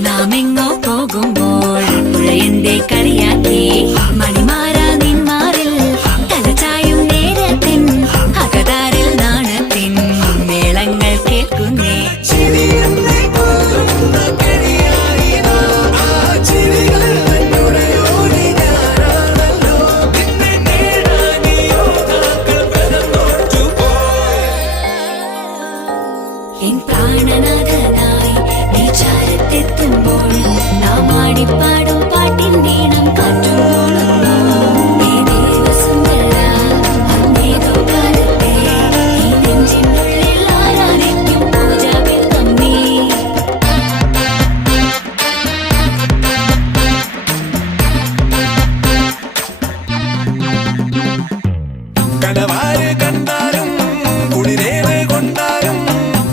നാം എങ്ങോ പോകുമ്പോൾ പുഴയന്റെ കളിയാക്കി മണിമാരാ നിന്മാറിൽ തലചായും നേരത്തിൻ അകതാരിൽ നാണത്തിൻ മേളങ്ങൾ കേൾക്കുന്നേ. എൻ പ്രാണനാഥനായി നീ ചാരത്തെത്തുമ്പോൾ നാം ആടിപ്പാടും പാട്ടിൻ നീണം കാറ്റുമ്പോൾ